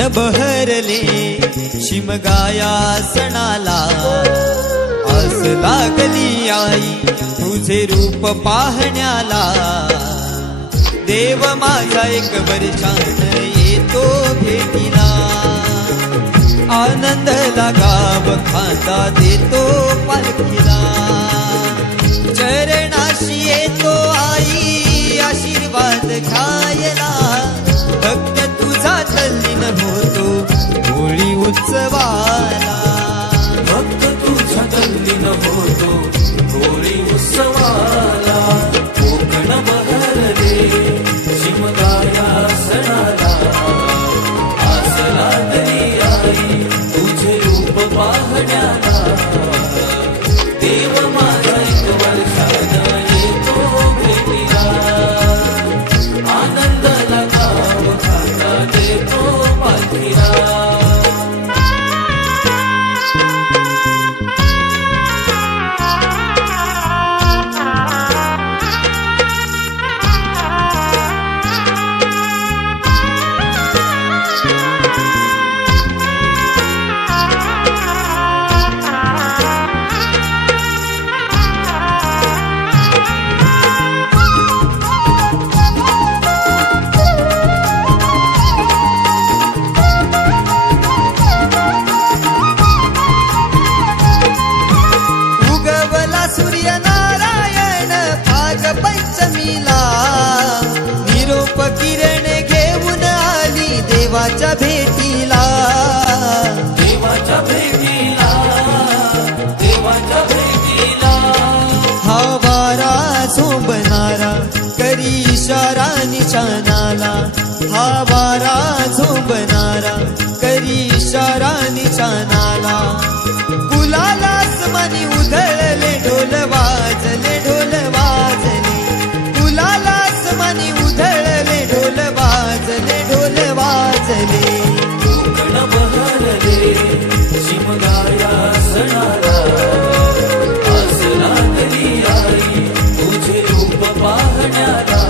कोकण बहरले शिमगाया सणाला, आस लागली आई तुझे रूप पाहण्याला। देव माझा एक वर्षान येतो भेटीला, आनंद लागाव खाता देतो पालखीला। चरणाशी येतो आई आशीर्वाद घ्यायला, भक्त तुझा तल्लीन होतो होळी उत्सवाला। भक्त तुझा तल्लीन होतो होळी उत्सवाला। कोकण बहरले शिमगाया सणाला, आस लागली आई तुझे रूप पाहण्याला। देव माझा एक वर्षान येतो भेटीला, आनंद लागाव खाता देतो पालखीला। पंचमीला निरोप किरण घेऊन आली देवाच्या भेटीला। देवाच्या भेटीला, देवाच्या भेटीला। हा वारा झोंबणारा करी इशारा निशाणाला, हा वारा झोंबणारा करी इशारा निशाणाला। गुलालास मनी उधळले ढोल वाजले ढोल वाजले, गुलालास मनी उधळले ढोल वाजले ढोल वाजले। कोकण बहरले शिमगाया सणाला, आस लागली आई तुझे रूप पाहण्याला।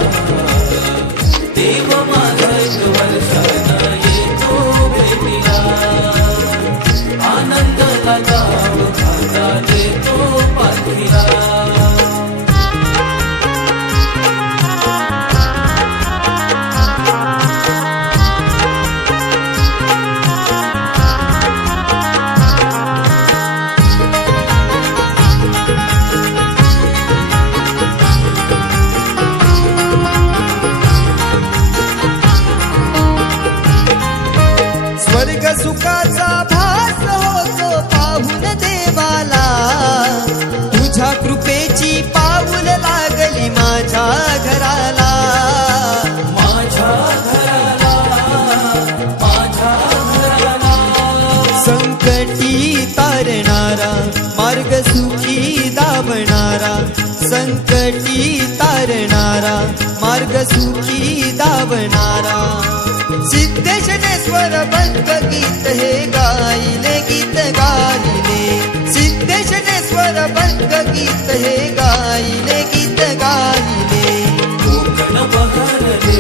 देव माझा एक वर्षान येतो भेटीला, आनंद लागाव खाता देतो पालखीला। स्वर्ग सुखाचा भास होतो पाहून देवाला, तुझ्या कृपेची पाऊल लागली माझ्या घराला। माझ्या घराला, माझ्या घराला। संकटी तारणारा मार्ग सुखी दावणारा, संकटी तारणारा मार्ग सुखी दावणारा। सिद्धेशनेश्वर बंग गीत हे गायले गीत गायले, सिद्धेशनेश्वर बंग गीत हे गायले गीत गायले। कोकण बहरले